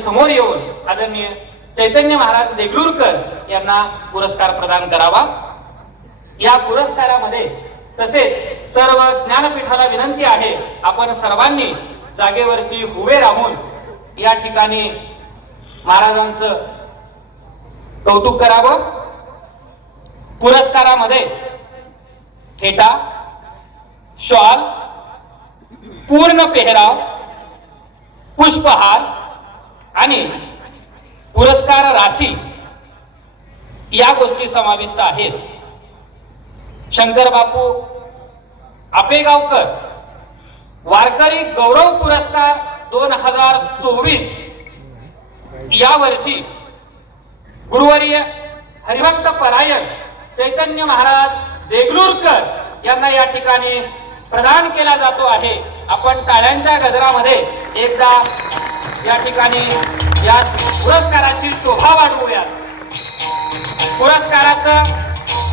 समोर येऊन आदरणीय चैतन्य महाराज देगलूरकर यांना पुरस्कार प्रदान करावा. या पुरस्कारामध्ये तसेच सर्व ज्ञानपीठाला विनंती आहे आपण सर्वांनी जागेवरती उभे राहून या ठिकाणी महाराजांचं कौतुक करावं. पुरस्कारामध्ये फेटा शॉल पूर्ण पेहराव पुष्पहार आणि पुरस्कार राशी या गोष्टी समाविष्ट आहेत. शंकर बापू आपेगावकर वारकरी गौरव पुरस्कार दोन हजार चोवीस या वर्षी गुरुवर्य हरिभक्त परायण चैतन्य महाराज देगलूरकर यांना या ठिकाणी प्रदान केला जातो आहे. आपण टाळ्यांच्या गजरामध्ये एकदा या ठिकाणी या पुरस्काराची शोभा वाढवूया पुरस्काराचं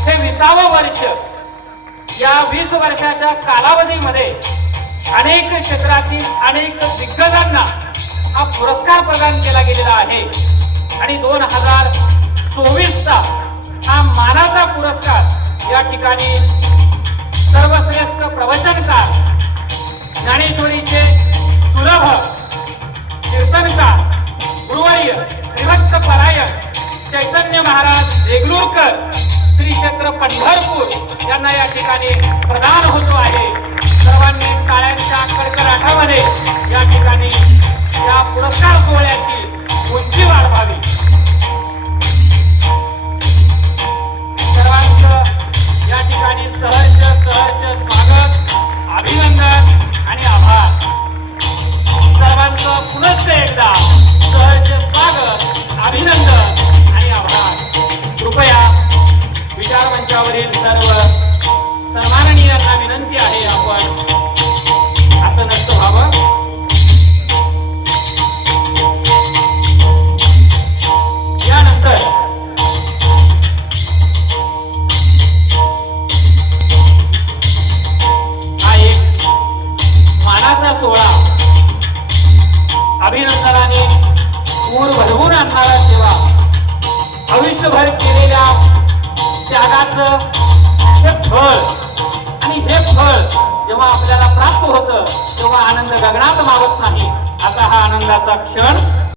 हे विसावं वर्ष या वीस वर्षाच्या कालावधीमध्ये अनेक क्षेत्रातील अनेक दिग्गजांना हा पुरस्कार प्रदान केला गेलेला आहे. आणि दोन हजार चोवीसचा हा मानाचा पुरस्कार या ठिकाणी सर्वश्रेष्ठ प्रवचनकार ज्ञानेश्वरीचे सुलभ देगलूरकर श्री क्षेत्र पंढरपूर यांना या ठिकाणी प्रदान त्यागाचं हे फळ. आणि हे फळ जेव्हा आपल्याला प्राप्त होतं तेव्हा आनंद गगनात मावत नाही. असा हा आनंदाचा क्षण